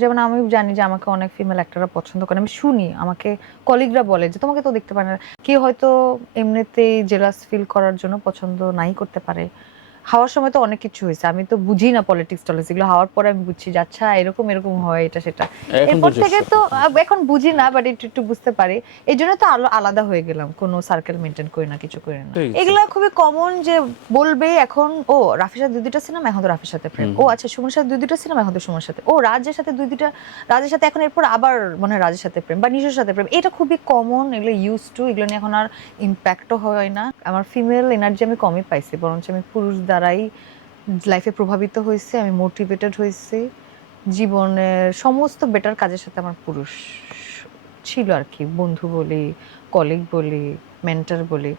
যেমন আমি জানি যে আমাকে অনেক ফিমেল অ্যাক্টররা পছন্দ করে, আমি শুনি, আমাকে কলিগরা বলে যে তোমাকে তো দেখতে পারে না, কেউ হয়তো এমনিতেই জেলাস ফিল করার জন্য পছন্দ নাই করতে পারে। হওয়ার সময় তো অনেক কিছু হয়েছে, আমি তো বুঝি না পলিটিক্স টলিটিক্স, এগুলো হওয়ার পরে আমি বুঝছি যে আচ্ছা এরকম এরকম হয়, এটা সেটা। এখন এরপর থেকে বুঝেছো? তো এখন বুঝি না, বাট একটু একটু বুঝতে পারি। এই জন্য তো আলাদা হয়ে গেলাম, কোনো সার্কেল মেনটেন করি না, কিছু করি না। ঠিক আছে। এগুলা খুবই কমন যে বলবে এখন, ও রাফির সাথে দুই দুইটা সিনেমা, এখন তো রাফির সাথে প্রেম। ও আচ্ছা সুমনের সাথে দুই দুইটা সিনেমা, এখন তো সুমনের সাথে। ও রাজের সাথে দুই দুইটা, রাজের সাথে এখন এরপর আবার মনে হয় রাজের সাথে প্রেম বা নিশোর সাথে প্রেম। এটা খুবই কমন, এগুলো ইউজ টু, এগুলো নিয়ে এখন আর ইম্প্যাক্টও হয় না। আমার ফিমেল এনার্জি আমি কমই পাইছি, বরঞ্চ আমি পুরুষ দ্বারাই লাইফে প্রভাবিত হয়েছে, আমি মোটিভেটেড হয়েছি। জীবনের সমস্ত বেটার কাজের সাথে আমার পুরুষ ছিল আর কি, বন্ধু বলি, কলিগ বলি, মেন্টর বলি।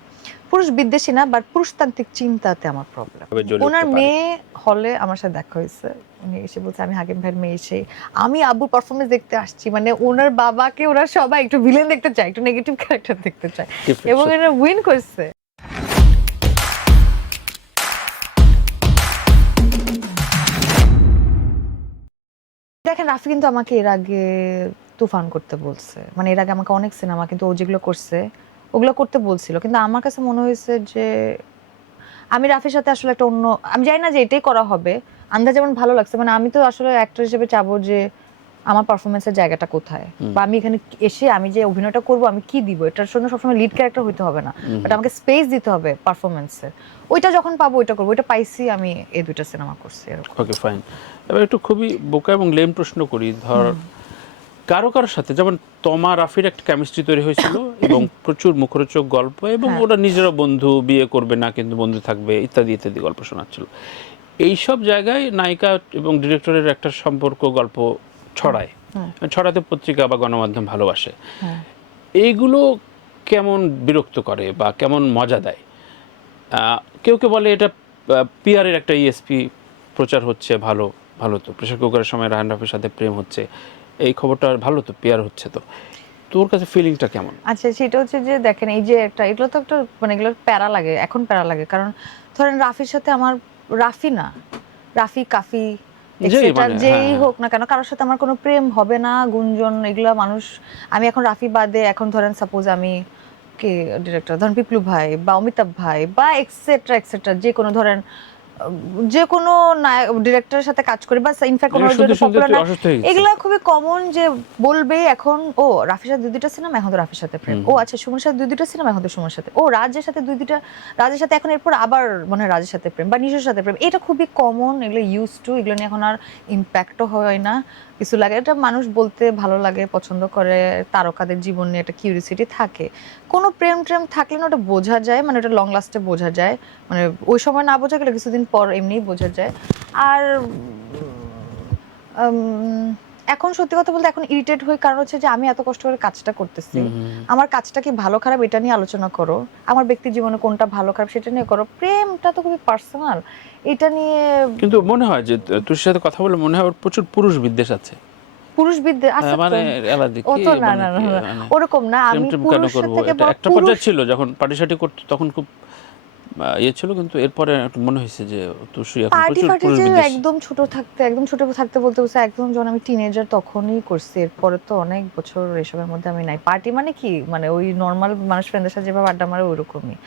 পুরুষ বিদ্বেষী না, বাট পুরুষতান্ত্রিক চিন্তাতে আমার প্রবলেম। তবে জ্বলে ওনার উঠতে পারে। মেয়ে হলে আমার সাথে দেখা হয়েছে, উনি এসে বলছে আমি হাকিম ভাইয়ের মেয়ে, এসে আমি আব্বুর পারফরমেন্স দেখতে আসছি, মানে ওনার বাবাকে ওরা সবাই একটু ভিলেন দেখতে চায়, একটু নেগেটিভ ক্যারেক্টার দেখতে চায়, এবং এটা উইন করছে। দেখেন রাফি কিন্তু আমাকে এর আগে তুফান করতে বলছে, মানে এর আগে আমাকে অনেক সিনেমা কিন্তু ও যেগুলো করছে ওগুলো করতে বলছিল, কিন্তু আমার কাছে মনে হয়েছে যে আমি রাফির সাথে আসলে একটা অন্য, আমি জানি না যে এটাই করা হবে, আন্দাজ যেমন ভালো লাগছে, মানে আমি তো আসলে অ্যাক্টর হিসেবে চাবো যে আমার পারফরমেন্সের জায়গাটা কোথায়, বা আমি এখানে এসে আমি যে অভিনয়টা করব আমি কি দিব, এটার জন্য সবসময় লিড ক্যারেক্টার হইতে হবে না, বাট আমাকে স্পেস দিতে হবে পারফরমেন্সের। ওইটা যখন পাবো ওইটা করবো, ওইটা পাইছি আমি, এই দুইটা সিনেমা করছি এরকম। Okay fine. এবার একটু খুবই বোকা এবং লেম প্রশ্ন করি। ধর কারো কারোর সাথে যেমন তোমার রাফির একটা কেমিস্ট্রি তৈরি হয়েছিল এবং প্রচুর মুখরোচক গল্প, এবং হ্যাঁ। ওরা নিজেরা বন্ধু, বিয়ে করবে না কিন্তু বন্ধু থাকবে, ইত্যাদি ইত্যাদি গল্প শোনাচ্ছিল। এইসব জায়গায় নায়িকা এবং ডিরেক্টরের একটা সম্পর্ক গল্প ছড়ায়, ছড়াতে পত্রিকা বা গণমাধ্যম ভালোবাসে। হ্যাঁ। এইগুলো কেমন বিরক্ত করে বা কেমন মজা দেয়? কেউ কেউ বলে এটা পিআরের একটা ইএসপি প্রচার হচ্ছে, ভালো ভালো তো প্রেশার কুকারের সময় রায়হান রাফির সাথে প্রেম হচ্ছে, এই খবরটা ভালো তো, পিআর হচ্ছে তো। তোর কাছে ফিলিংটা কেমন? আচ্ছা সেটা হচ্ছে যে দেখেন এই যে একটা, এগুলো তো একটা মানে এগুলোর প্যারা লাগে, এখন প্যারা লাগে, কারণ ধরেন রাফির সাথে আমার, রাফি না, রাফি কাফি যেই এক্সেট্রা মানে হ্যাঁ যেই হ্যাঁ। হোক না কেন, কারোর সাথে আমার কোনো প্রেম হবে না, গুঞ্জন এগুলো মানুষ। আমি এখন রাফি বাদে এখন ধরেন সাপোজ আমি কে ডিরেক্টর, ধরেন পিপলু ভাই বা অমিতাভ ভাই বা এক্সেট্রা এক্সেট্রা, যে কোনো ধরেন যে কোনো ডিরেক্টরের সাথে কাজ করি, বা ইনফ্যাক্ট কোনো শুনতে শুনতে পপুলার তুই না, অসুস্থ হয়ে গেছিস। এগুলা খুবই কমন যে বলবে এখন, ও রাফির সাথে দুই দুইটা সিনেমা, এখন তো রাফির সাথে প্রেম। ও আচ্ছা সুমনের সাথে দুই দুইটা সিনেমা, এখন তো সুমনের সাথে। ও রাজের সাথে দুই দুইটা, রাজের সাথে এখন এরপর আবার মনে হয় রাজের সাথে প্রেম বা নিশোর সাথে প্রেম। এটা খুবই কমন, এগুলো ইউজ টু, এগুলো নিয়ে এখন আর ইম্প্যাক্টও হয় না, কিছু লাগে। এটা মানুষ বলতে ভালো লাগে, পছন্দ করে, তারকাদের জীবন নিয়ে একটা কিউরিসিটি থাকে। কোনো প্রেম ট্রেম থাকলে না ওটা বোঝা যায়, মানে ওটা লং লাস্টে বোঝা যায়, মানে ওই সময় না বোঝা গেলে কিছুদিন পর এমনিই বোঝা যায়। আর এখন সত্যি কথা বলতে এখন ইরিটেট হই, কারণ হচ্ছে যে আমি এত কষ্ট করে কাজটা করতেছি, আমার কাজটা কি ভালো খারাপ এটা নিয়ে আলোচনা করো, আমার ব্যক্তি জীবনে কোনটা ভালো খারাপ সেটা নিয়ে করো, প্রেমটা তো খুবই পার্সোনাল, এটা নিয়ে। কিন্তু মনে হয় যে তোর সাথে কথা বলে মনে হয় ওর প্রচুর পুরুষ বিদ্বেষ আছে। পুরুষ বিদ্বেষ আছে মানে তো, এলা ও দেখি তো না মানে না না কি না, মানে ওরকম না, প্রেম আমি টেম কেন পুরুষের করবো, থেকে এটা বড় একটা পুরুষ। পর্যায়ে ছিল যখন পার্টিসার্টি করতো তখন খুব ইয়ে ছিল, কিন্তু এরপরে একটু মনে হয়েছে যে তুষি এখন পার্টি প্রচুর ফার্টি পুরুষ যে বিদ্বেষ। একদম ছোট থাকতে, একদম ছোট থাকতে বলতে বলছে একদম যখন আমি টিনেজার তখনই করছি, এরপরে তো অনেক বছর এসবের মধ্যে আমি নাই। পার্টি মানে কি, মানে ওই নর্মাল মানুষ ফ্রেন্ডের সাথে যেভাবে আড্ডা মারে ওইরকমই।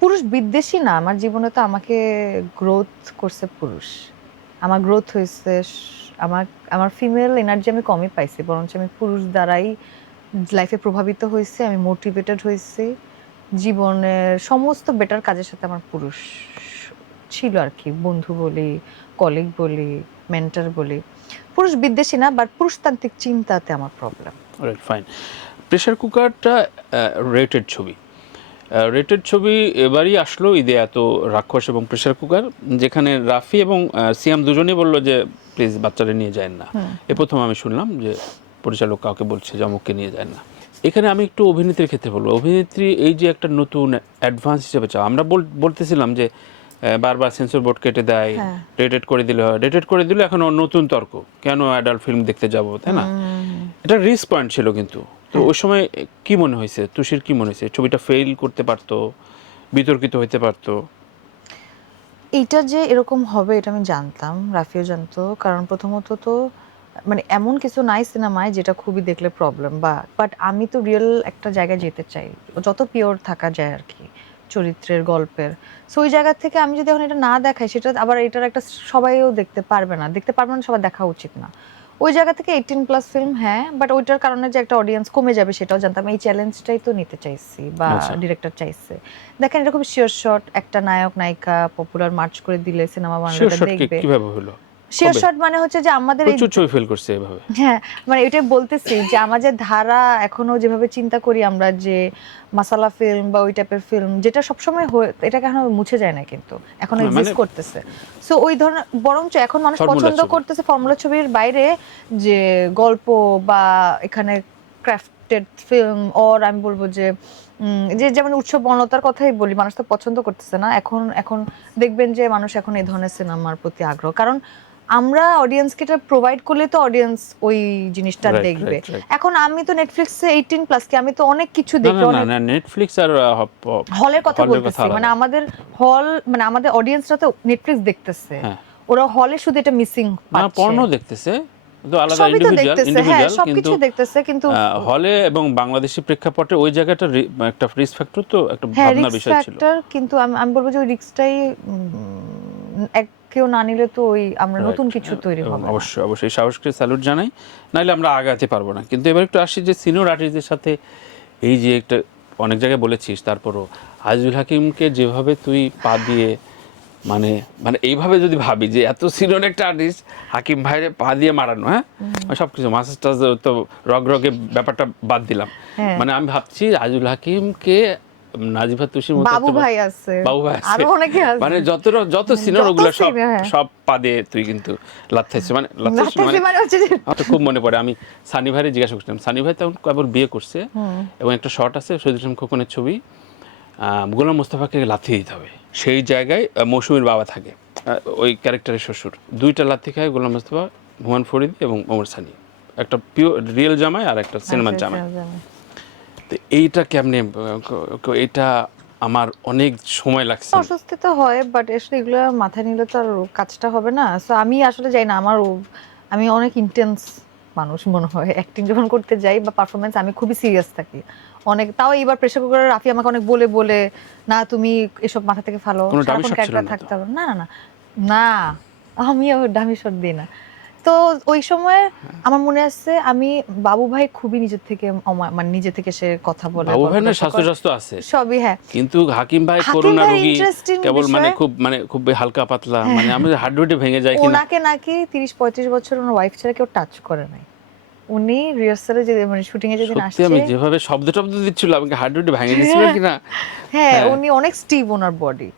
পুরুষ বিদ্বেষী না, আমার জীবনে তো আমাকে গ্রোথ করছে পুরুষ, আমার গ্রোথ হয়েছে, আমার আমার ফিমেল এনার্জি আমি কমই পাইছি, বরঞ্চ আমি পুরুষ দ্বারাই লাইফে প্রভাবিত হয়েছে, আমি মোটিভেটেড হয়েছি। জীবনের সমস্ত বেটার কাজের সাথে আমার পুরুষ ছিল আর কি, বন্ধু বলি, কলিগ বলি, মেন্টর বলি। পুরুষ বিদ্বেষী না, বাট পুরুষতান্ত্রিক চিন্তাতে আমার প্রবলেম। Right fine. প্রেশার কুকারটা রেটেড ছবি, রেটেড ছবি এবারই আসলো ঈদে, এত রাক্ষস এবং প্রেশার কুকার, যেখানে রাফি এবং সিয়াম দুজনেই বললো যে প্লিজ বাচ্চারা নিয়ে যায় না। এ প্রথম আমি শুনলাম যে পরিচালক কাউকে বলছে যে অমুককে নিয়ে যায় না। এখানে আমি একটু অভিনেত্রীর ক্ষেত্রে বলবো, অভিনেত্রী এই যে একটা নতুন অ্যাডভান্স হিসেবে চাও, আমরা বলতেছিলাম যে বারবার সেন্সর বোর্ড কেটে দেয়, হ্যাঁ। রেটেড করে দিলে হয়, রেটেড করে দিলে এখন নতুন তর্ক, কেন অ্যাডাল্ট ফিল্ম দেখতে যাব, তাই না? এটা রিস্ক পয়েন্ট ছিল কিন্তু। তো ওই সময় কি মনে হয়েছে, তুষির কি মনে হয়েছে, ছবিটা ফেল করতে পারতো, বিতর্কিত হইতে পারতো? এইটা যে এরকম হবে এটা আমি জানতাম, রাফিও জানতো, কারণ প্রথমত তো মানে এমন কিছু নাই সিনেমায় যেটা খুবই দেখলে প্রবলেম বাট আমি তো রিয়েল একটা জায়গায় যেতে চাই, যত পিওর থাকা যায় আর কি চরিত্রের গল্পের। সো ওই জায়গা থেকে আমি যদি এখন এটা না দেখাই, সেটা আবার এটার একটা সবাইও দেখতে পারবে না, সবার দেখা উচিত না। ওই জায়গা থেকে 18+ ফিল্ম, হ্যাঁ, বাট ওইটার কারণে যে একটা অডিয়েন্স কমে যাবে সেটাও জানতাম। এই চ্যালেঞ্জটাই তো নিতে চাইছি বা আচ্ছা। ডিরেক্টর চাইছে। দেখেন এরকম শিওর শট একটা নায়ক নায়িকা পপুলার মার্চ করে দিলে সিনেমা শিওর বাংলাটা শট দেখবে। কিভাবে হলো? শিওর কবে? শট মানে হচ্ছে যে আমাদের এই, প্রচুর ছবি ফেল করছে এভাবে। হ্যাঁ, মানে এটাই বলতেছি যে আমাদের ধারা এখনো যেভাবে চিন্তা করি আমরা, যে মাসালা ফিল্ম বা ওই টাইপের ফিল্ম যেটা সবসময় এটাকে এখনো মুছে যায় না, কিন্তু এখন মানে এক্সিস্ট করতেছে। সো ওই ধরনের বরঞ্চ এখন মানুষ ফর্মুলা পছন্দ ছবি। করতেছে ফর্মুলা ছবির বাইরে যে গল্প বা এখানে ক্রাফটেড ফিল্ম, অর আমি বলবো যে যে যেমন উৎসব বনতার কথাই বলি, মানুষ তো পছন্দ করতেছে না এখন। এখন দেখবেন যে মানুষ এখন এই ধরনের সিনেমার প্রতি আগ্রহ, কারণ আমরা অডিয়েন্সকে এটা প্রোভাইড করলে তো অডিয়েন্স ওই জিনিসটা Right, দেখবে। right, right. এখন আমি তো নেটফ্লিক্সে 18+ কি, আমি তো অনেক কিছু না দেখি, না না অনেক না, নেটফ্লিক্স আর হলের কথা হলের বলতেছি, আলাদা। মানে আমাদের হল, মানে আমাদের অডিয়েন্সরা তো নেটফ্লিক্স দেখতেছে, হ্যাঁ। ওরা হলে শুধু এটা মিসিং না, পাচ্ছে। পর্ণ দেখতেছে, তো আলাদা সবই তো ইন্ডিভিজুয়াল দেখতেছে, হ্যাঁ, ইন্ডিভিজুয়াল, কিন্তু সবকিছু দেখতেছে, কিন্তু হলে এবং বাংলাদেশি প্রেক্ষাপটে ওই জায়গাটা একটা রিস্ক ফ্যাক্টর, তো একটা হ্যাঁ ভাবনার রিস্ক বিষয় ছিল। ফ্যাক্টর, কিন্তু আমি বলবো যে ওই রিস্কটাই এক কেউ না নিলে তো ওই আমরা নতুন Right. কিছু তৈরি এবং হবে না। অবশ্যই অবশ্যই সাহসকে স্যালুট জানাই, নাহলে আমরা আগাতে পারবো না। কিন্তু এবার একটু আসি যে সিনিয়র আর্টিস্টদের সাথে এই যে একটা, অনেক জায়গায় বলেছিস, তারপরও আজিজুল হাকিমকে যেভাবে তুই পা দিয়ে, মানে মানে এইভাবে যদি ভাবি যে এত সিনিয়র একটা আর্টিস্ট হাকিম ভাইরে পা দিয়ে মারানো, হ্যাঁ, সব কিছু মাসাজ টাজ তো রগে ব্যাপারটা বাদ দিলাম, হ্যাঁ। মানে আমি ভাবছি আজিজুল হাকিমকে নাজিফা তুষির মতো বাবু একটা- ভাই আছে, বাবু ভাই আছে, আরো অনেকে আছে, মানে যত সিনিয়র যত ওগুলো সব senior, হ্যাঁ। সব পা দিয়ে তুই কিন্তু লাথাইছিস, মানে লাথাইছিস নাটক মানে মানে হচ্ছে যে আমার তো খুব মনে পড়ে, আমি সানি ভাইরে জিজ্ঞাসা করছিলাম, সানি ভাই তখন কেবল বিয়ে করছে, এবং একটা শট আছে শহীদুল ইসলাম খোকনের ছবি, গোলাম মোস্তফাকে লাথি দিতে হবে, সেই জায়গায় মৌসুমীর বাবা থাকে, ওই ক্যারেক্টারের শ্বশুর, দুইটা লাথি খায় গোলাম মোস্তফা, হুমায়ুন ফরিদ এবং ওমর সানি, একটা পিওর রিয়েল জামাই আর একটা সিনেমার জামাই। তো এইটা কেমনে, এইটা আমার অনেক সময় লাগছে। অস্বস্তি তো হয়, বাট আসলে এগুলো মাথায় নিলে তো আর কাজটা হবে না। সো আমি আসলে যাই না, আমি অনেক ইন্টেন্স মানুষ মনে হয় অ্যাক্টিং যখন করতে যাই বা পারফরমেন্স, আমি খুবই সিরিয়াস থাকি অনেক। তাও এইবার প্রেসার কুকারের রাফি আমাকে অনেক বলে বলে, না তুমি এসব মাথা থেকে ফালো, কোনো ডামি সারাক্ষণ শট ছিল ক্যারেক্টার না তো? থাকতে হবে না। না না না, আমি ডামি শট দিই না। তো ওই সময় আমার মনে আছে আমি, বাবু ভাই খুবই মানে নিজে থেকে সে কথা বলে, বাবু ভাই না গল্প স্বাস্থ্য করে, স্বাস্থ্য আছে, সবই, হ্যাঁ। কিন্তু হাকিম ভাই হাকিম করোনা ভাইয়ের রোগী, interesting কেবল মানে বিষয়- খুব হালকা পাতলা, মানে আমাদের হাড্ডি ভেঙে যায় কিনা। ওনাকে নাকি 30-35 বছর ওনার ওয়াইফ ছাড়া কেউ টাচ করে নাই। উনি রিহার্সালে যে মানে শুটিং এ যেদিন সত্যি আসছে, আমি যেভাবে শব্দ দিচ্ছিল, আমাকে হাড্ডি ভেঙে দিচ্ছিল কিনা। হ্যাঁ, হ্যাঁ। উনি অনেক স্টিভ ওনার বডি।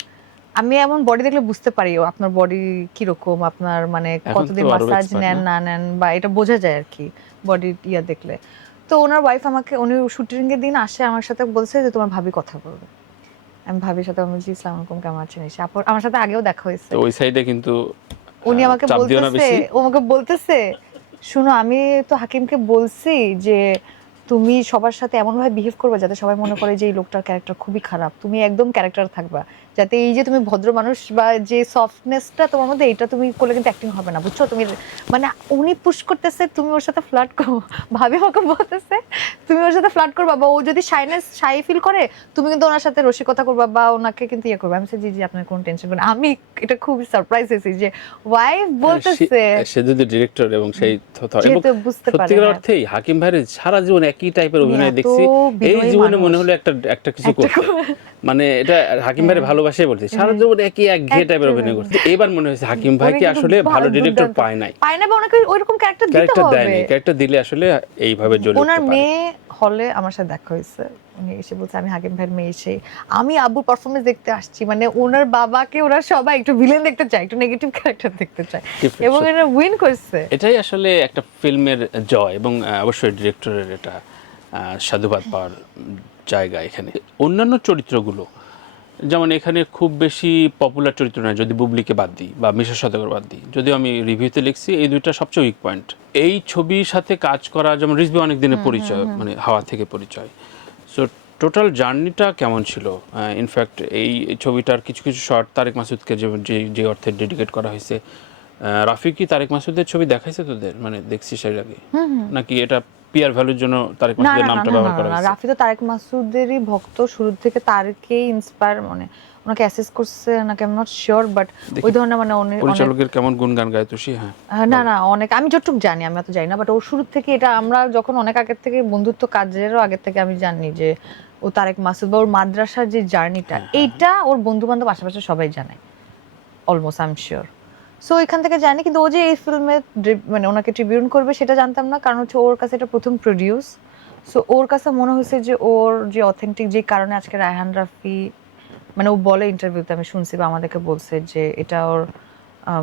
আমি এমন বডি দেখলে বুঝতে পারি আপনার বডি কিরকম, আপনার মানে এখন কতদিন তো আরো মাসাজ expert নেন না? না নেন, বা এটা বোঝা যায় আর কি বডি দেখলে। তো ওনার ওয়াইফ আমাকে, উনি শুটিং এর দিন আসে আমার সাথে বলছে যে তোমার ভাবি কথা বলবে। আমি ভাবির সাথে, আমি জি আসসালামু আলাইকুম, কেমন আছেন, এসে আমার সাথে আগেও দেখা হয়েছে। তো ওই সাইডে কিন্তু উনি আমাকে চাপ দিও না বলতেছে, বেশি। ও আমাকে বলতেছে, শুনো আমি তো হাকিমকে বলছি যে তুমি সবার সাথে এমন ভাবে বিহেভ করবে যাতে সবাই মনে করে যে এই লোকটার ক্যারেক্টার খুবই খারাপ, তুমি একদম ক্যারেক্টার থাকবা, যাতে এই যে তুমি ভদ্র মানুষ বা যে সফটনেসটা তোমার মধ্যে, এটা তুমি করলে কিন্তু অ্যাক্টিং হবে না, বুঝছো তুমি। মানে উনি পুশ করতেছে তুমি ওর সাথে ফ্লার্ট করো, ভাবি আমাকে বলতেছে তুমি ওর সাথে ফ্লার্ট করবা, বা ও যদি শাই ফিল করে তুমি কিন্তু ওনার সাথে রসিকতা করবা বা ওনাকে কিন্তু ইয়ে করবে। আমি বলছি জি জি আপনার কোনো টেনশন করেন। আমি এটা খুবই সারপ্রাইজ হয়েছি যে ওয়াইফ বলতেছে, সে যদি ডিরেক্টর এবং সেই এবং যেহেতু বুঝতে পারে, সত্যিকার হ্যাঁ। অর্থেই হাকিম ভাইয়ের সারা জীবন একই টাইপের অভিনয় এত দেখছি, এই বিনয়ী জীবনে মানুষ। মনে হলো একটা কিছু করতে, মানে এটা হাকিম ভাইয়ের ভালোবাসাই বলছি, সারা জীবন একই একঘেয়ে টাইপের অভিনয় করছে। এবার মনে হয়েছে হাকিম ভাই কি আসলে ভালো ডিরেক্টর পায় নাই, বা ওনাকে ওইরকম ক্যারেক্টার দিতে ক্যারেক্টার হবে। দেয়নি, ক্যারেক্টার দিলে আসলে এইভাবে জ্বলে ওনার উঠতে পারে। মেয়ে হলে আমার সাথে দেখা হয়েছে, উনি এসে বলছে আমি হাকিম ভাইয়ের মেয়ে, এসে আমি আব্বুর পারফরমেন্স দেখতে আসছি, মানে ওনার বাবাকে ওরা সবাই একটু ভিলেন দেখতে চায়, একটু নেগেটিভ ক্যারেক্টার দেখতে চায়, Different, এবং এটা উইন করছে। এটাই আসলে একটা ফিল্মের জয়, এবং অবশ্যই ডিরেক্টরের এটা সাধুবাদ পাওয়ার জায়গা। এখানে অন্যান্য চরিত্রগুলো, যেমন এখানে খুব বেশি পপুলার চরিত্র নয়, যদি বুবলিকে বাদ দিই বা মিশা সওদাগর বাদ দিই, যদিও আমি রিভিউতে লিখছি এই দুইটা সবচেয়ে উইক পয়েন্ট। এই ছবির সাথে কাজ করা, যেমন রিজভি অনেক দিনের পরিচয়, মানে হাওয়া থেকে পরিচয়। সো টোটাল জার্নিটা কেমন ছিল? ইনফ্যাক্ট এই ছবিটার কিছু কিছু শর্ট তারেক মাসুদকে যে অর্থে ডেডিকেট করা হয়েছে, রাফি কি তারেক মাসুদের ছবি দেখাইছে তোদের, মানে দেখছিস এর আগে, নাকি এটা পিয়ার ভ্যালুর জন্য তারেক না মাসুদের না না নামটা না ব্যবহার না করা না, হয়েছে? রাফি তো তারেক মাসুদেরই ভক্ত শুরু থেকে, তারকেই ইন্সপায়ার, মানে ওনাকে অ্যাসেস করছে নাকি I am not sure, but ওই ধরনের মানে অনেক পরিচালকের কেমন গুণগান গায় তুষি? হ্যাঁ না না অনেক, আমি যতটুকু জানি, আমি অত জানি না, বাট ওর শুরু থেকে এটা আমরা যখন অনেক আগের থেকে বন্ধুত্ব কাজেরও আগের থেকে আমি জানি যে ও তারেক মাসুদ বা ওর মাদ্রাসার যে জার্নিটা, এইটা ওর বন্ধু বান্ধব আশেপাশে সবাই জানে almost, I am sure. So এখান থেকে জানি, কিন্তু ও যে এই ফিল্মে মানে ওনাকে ট্রিবিউট করবে সেটা জানতাম না, কারণ হচ্ছে ওর কাছে এটা প্রথম প্রডিউস। সো ওর কাছে মনে হয়েছে যে ওর যে অথেন্টিক, যে কারণে আজকে রায়হান রাফি, মানে ও বলে ইন্টারভিউতে, আমি শুনছি বা আমাদেরকে বলছে যে এটা ওর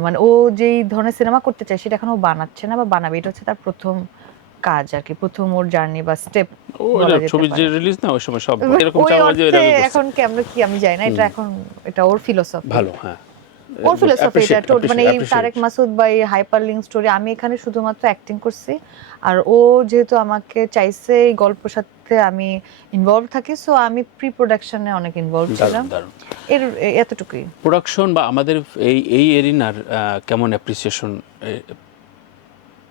মানে ও যেই ধরনের সিনেমা করতে চায় সেটা এখন ও বানাচ্ছে না বা বানাবে, এটা হচ্ছে তার প্রথম কাজ আর কি, প্রথম ওর জার্নি বা স্টেপ ও বলা যেতে ছবি যে পারে। রিলিজ না ওই সময় সব এরকম ওই চাওয়া যে অর্থে এরকম করছে। এখন কেমন কি আমি জানি না, এটা এখন এটা ওর ফিলোসফি, ভালো, হ্যাঁ ওর ফিলোসফি এটা মানে এই appreciate. তারেক মাসুদ বা এই হাইপার লিঙ্ক স্টোরি, আমি এখানে শুধুমাত্র অ্যাক্টিং করছি, আর ও যেহেতু আমাকে চাইছে এই গল্পের সাথে আমি ইনভলভ থাকি, সো আমি প্রি প্রোডাকশনে অনেক ইনভলভ ছিলাম, দারুণ। এর এতটুকুই। প্রোডাকশন বা আমাদের এই এরিনার কেমন অ্যাপ্রিসিয়েশন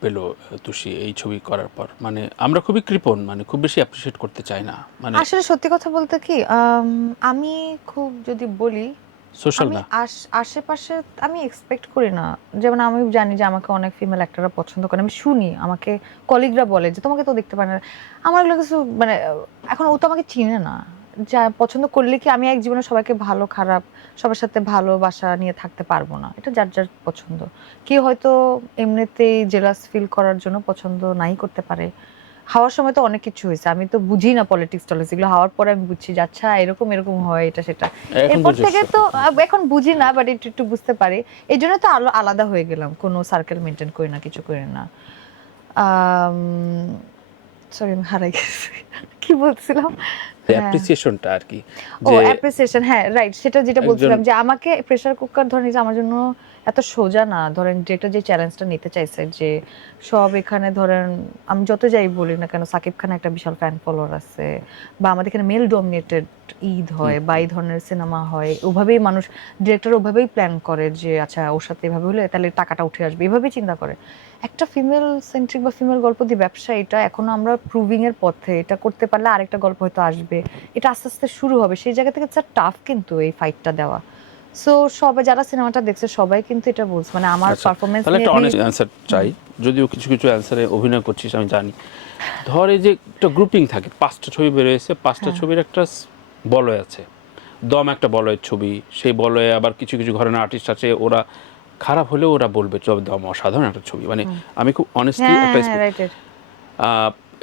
পেলো তুষি এই ছবি করার পর? মানে আমরা খুবই কৃপণ, মানে খুব বেশি অ্যাপ্রিসিয়েট করতে চাই না, মানে আসলে সত্যি কথা বলতে কি, আমি খুব যদি বলি, সোশ্যাল আমি না। আশেপাশে আমি এক্সপেক্ট করি না, যেমন আমি জানি যে আমাকে অনেক ফিমেল অ্যাক্টররা পছন্দ করে, আমি শুনি আমাকে কলিগরা বলে যে তোমাকে তো দেখতে পারে না, আমার এগুলো কিছু মানে এখন ও তো আমাকে চিনে না, যা পছন্দ করলে কি আমি এক জীবনে সবাইকে ভালো খারাপ সবার সাথে ভালোবাসা নিয়ে থাকতে পারবো না, এটা যার যার পছন্দ। কেউ হয়তো এমনিতেই জেলাস ফিল করার জন্য পছন্দ নাই করতে পারে। হাওয়ার সময় তো অনেক কিছু হয়েছে, আমি তো বুঝি না পলিটিক্স টলিটিক্স, এগুলো হাওয়ার পরে আমি বুঝছি যে আচ্ছা এরকম এরকম হয়, এটা সেটা। এখন এরপর বুঝেছ? থেকে তো এখন বুঝি না, বাট একটু একটু বুঝতে পারি, এই জন্য তো আলাদা হয়ে গেলাম, কোনো সার্কেল মেনটেন করি না, কিছু করি না। সরি আমি হারাই গেছি, কি বলছিলাম? হ্যাঁ, অ্যাপ্রিসিয়েশনটা আর কি, ও যে অ্যাপ্রিসিয়েশন, হ্যাঁ রাইট, সেটা যেটা একজন বলছিলাম যে আমাকে প্রেসার কুকার ধরেন যে আমার জন্য এত সোজা না, ধরেন যেটা যে চ্যালেঞ্জটা নিতে চাইছে যে সব এখানে ধরেন আমি যত যাই বলি না কেন সাকিব খান একটা বিশাল ফ্যান ফলোয়ার আছে, বা আমাদের এখানে মেল ডমিনেটেড ঈদ হয় বা এই ধরনের সিনেমা হয়, ওভাবেই মানুষ ডিরেক্টর ওভাবেই প্ল্যান করে যে আচ্ছা ওর সাথে এভাবে হলে তাহলে টাকাটা উঠে আসবে, এভাবেই চিন্তা করে। একটা ফিমেল সেন্ট্রিক বা ফিমেল গল্প দিয়ে ব্যবসা, এটা এখনো আমরা প্রুভিং এর পথে, এটা করতে পারলে আরেকটা গল্প হয়তো আসবে, এটা আস্তে আস্তে শুরু হবে, সেই জায়গা থেকে স্যার টাফ কিন্তু এই ফাইটটা দেওয়া। সো সবাই যারা সিনেমাটা দেখছে সবাই কিন্তু এটা বলছে, মানে আমার আচ্ছা, পারফরমেন্স তাহলে একটা নিয়ে অনেস্ট অ্যান্সার চাই, যদিও কিছু কিছু অ্যান্সারে অভিনয় করছিস আমি জানি। ধর এই যে একটা গ্রুপিং থাকে, 5টা ছবি বেরোয়েছে, 5টা ছবির একটা বলয় আছে, দম একটা বলয়ের ছবি, সেই বলয়ে আবার কিছু কিছু ঘরানা আর্টিস্ট আছে, ওরা খারাপ হলেও ওরা বলবে দম অসাধারণ একটা ছবি, মানে আমি খুব অনেস্টলি একটা হ্যাঁ রাইট,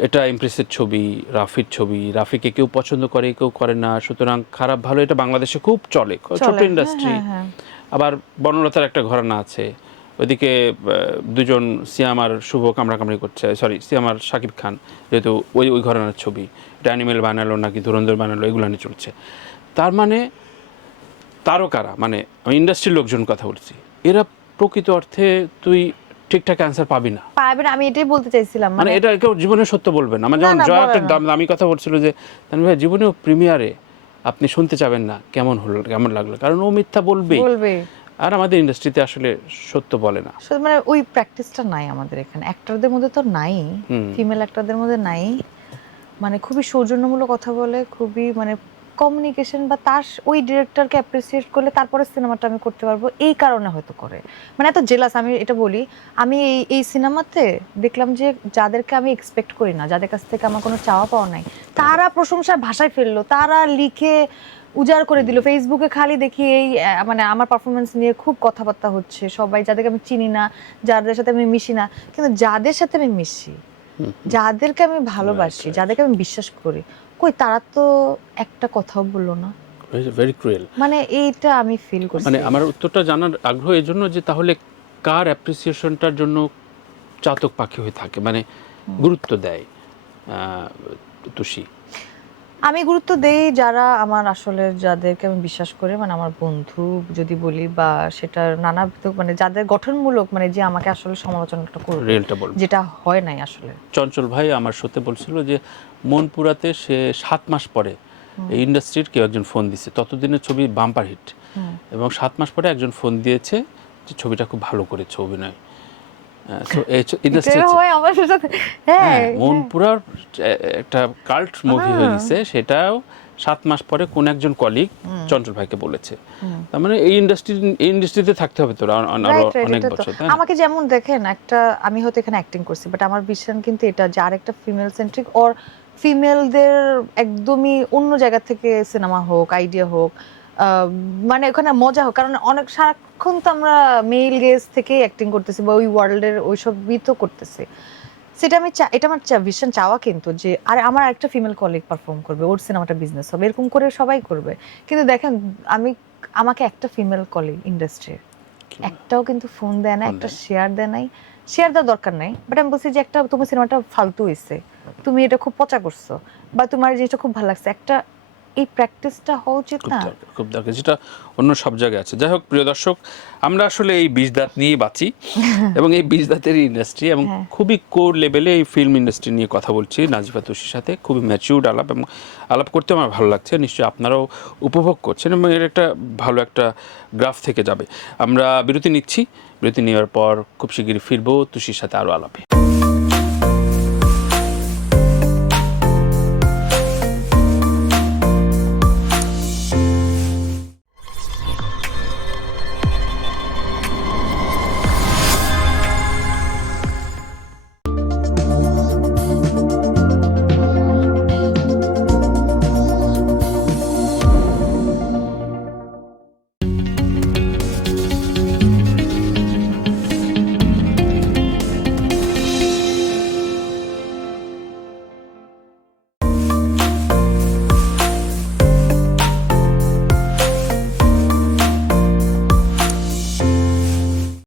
এটা ইমপ্রেসের ছবি, রাফির ছবি, রাফিকে কেউ পছন্দ করে কেউ করে না, সুতরাং খারাপ ভালো এটা বাংলাদেশে খুব চলে, ছোট ইন্ডাস্ট্রি। আবার বনলতার একটা ঘরানা আছে, ওইদিকে দুজন সিয়াম আর শুভ কামড়াকামড়ি করছে, সরি সিয়াম আর শাকিব খান, যেহেতু ওই ওই ঘরানার ছবি, এটা অ্যানিমেল বানালো নাকি ধুরন্ধর বানালো, এগুলো নিয়ে চলছে। তার মানে তারকারা, মানে আমি ইন্ডাস্ট্রির লোকজন কথা বলছি, এরা প্রকৃত অর্থে তুই ঠিকঠাক অ্যান্সার পাবি না, পারবেন, আমি এটাই বলতে চাইছিলাম, মানে এটা কেউ জীবনে সত্য বলবে না। আমার যেমন না, জয়া বলে একটা না। দামি কথা বলছিল যে তানভীর ভাই জীবনেও প্রিমিয়ারে আপনি শুনতে চাবেন না কেমন হলো কেমন লাগলো, কারণ ও মিথ্যা বলবেই, বলবে আর আমাদের ইন্ডাস্ট্রিতে আসলে সত্য বলে না। শুধু মানে ওই প্র্যাকটিসটা নাই আমাদের এখানে, অ্যাক্টরদের মধ্যে তো নাই, ফিমেল অ্যাক্টরদের মধ্যে নাই, মানে খুবই সৌজন্যমূলক কথা বলে, খুবই মানে কমিউনিকেশন বা তার ওই ডিরেক্টরকে অ্যাপ্রিসিয়েট করলে তারপরে সিনেমাটা আমি করতে পারবো, এই কারণে হয়তো করে, মানে এত জেলাস। আমি এটা বলি, আমি এই সিনেমাতে দেখলাম যে যাদেরকে আমি এক্সপেক্ট করি না, যাদের কাছ থেকে আমার কোনো চাওয়া পাওয়া নাই, তারা প্রশংসার ভাষায় ফেললো, তারা লিখে উজাড় করে দিল, ফেসবুকে খালি দেখি এই মানে আমার পারফরমেন্স নিয়ে খুব কথাবার্তা হচ্ছে সবাই, যাদেরকে আমি চিনি না, যাদের সাথে আমি মিশি না, কিন্তু যাদের সাথে আমি মিশি, যাদেরকে আমি ভালোবাসি, যাদেরকে আমি বিশ্বাস করি, কই তারা তো একটা কথাও বললো না, ভেরি ক্রুয়েল। মানে এইটা আমি ফিল করছি। মানে আমার উত্তরটা জানার আগ্রহ এই জন্য যে তাহলে কার অ্যাপ্রিসিয়েশনটার জন্য চাতক পাখি হয়ে থাকে, মানে গুরুত্ব দেয় তুষি? আমি গুরুত্ব দেই যারা আমার আসলে, যাদেরকে আমি বিশ্বাস করি, মানে আমার বন্ধু যদি বলি, বা সেটা নানা মানে যাদের গঠনমূলক, মানে যে আমাকে আসলে সমালোচনাটা করবে, রিয়েলটা বলবো, যেটা হয় নাই আসলে। চঞ্চল ভাই আমার সাথে বলছিল যে মনপুরাতে সে 7 মাস পরে এই ইন্ডাস্ট্রির কেউ একজন ফোন দিছে, ততদিনের ছবি বাম্পার হিট, এবং 7 মাস পরে একজন ফোন দিয়েছে যে ছবিটা খুব ভালো করেছে অভিনয়। সো এটা ইন্ডাস্ট্রি হয় আমার সাথে। হ্যাঁ, মনপুরার একটা কাল্ট মুভি হয়ে গেছে, সেটাও 7 মাস পরে কোন একজন কলিগ চঞ্চল ভাইকে বলেছে। তার মানে এই ইন্ডাস্ট্রিতে থাকতে হবে তো আরো রাইট রাইট, অনেক এটা তো বছর, তাই না? আমাকে যেমন দেখেন একটা, আমি হয়তো এখানে অ্যাক্টিং করছি বাট আমার ভিশন কিন্তু এটা যে আরেকটা ফিমেল সেন্ট্রিক অর ফিমেলদের একদমই অন্য জায়গা থেকে সিনেমা হোক, আইডিয়া হোক, মানে ওখানে মজা হোক, কারণ অনেক সারাক্ষণ তো আমরা মেল গেজ থেকে অ্যাক্টিং করতেছি বা ওই ওয়ার্ল্ডের ওইসবই তো করতেছি। সেটা আমি এটা আমার ভীষণ চাওয়া কিন্তু, যে আরে আমার একটা ফিমেল কলিগ পারফর্ম করবে, ওর সিনেমাটা বিজনেস হবে, এরকম করে সবাই করবে। কিন্তু দেখেন আমাকে একটা ফিমেল কলিগ ইন্ডাস্ট্রির একটাও কিন্তু ফোন দেয় না, একটা শেয়ার দেয় নাই, শেয়ার দেওয়ার দরকার নাই, বাট আমি বলছি যে একটা তোমার সিনেমাটা ফালতু হয়েছে, তুমি এটা খুব পচা করছো, বা তোমার জিনিসটা খুব ভালো লাগছে, একটা এই প্র্যাকটিসটা হওয়া উচিত না? খুব দরকার, যেটা অন্য সব জায়গায় আছে। যাই হোক প্রিয় দর্শক, আমরা আসলে এই 20 দাঁত নিয়ে বাঁচি এবং এই 20 দাঁতের ইন্ডাস্ট্রি এবং খুবই কোর লেভেলে এই ফিল্ম ইন্ডাস্ট্রি নিয়ে কথা বলছি নাজিফা তুষির সাথে। খুবই ম্যাচিউরড আলাপ, এবং আলাপ করতে আমার ভালো লাগছে, নিশ্চয়ই আপনারাও উপভোগ করছেন এবং এর একটা ভালো একটা গ্রাফ থেকে যাবে। আমরা বিরতি নিচ্ছি, বিরতি নেওয়ার পর খুব শিগগিরই ফিরবো তুষির সাথে আরও আলাপে।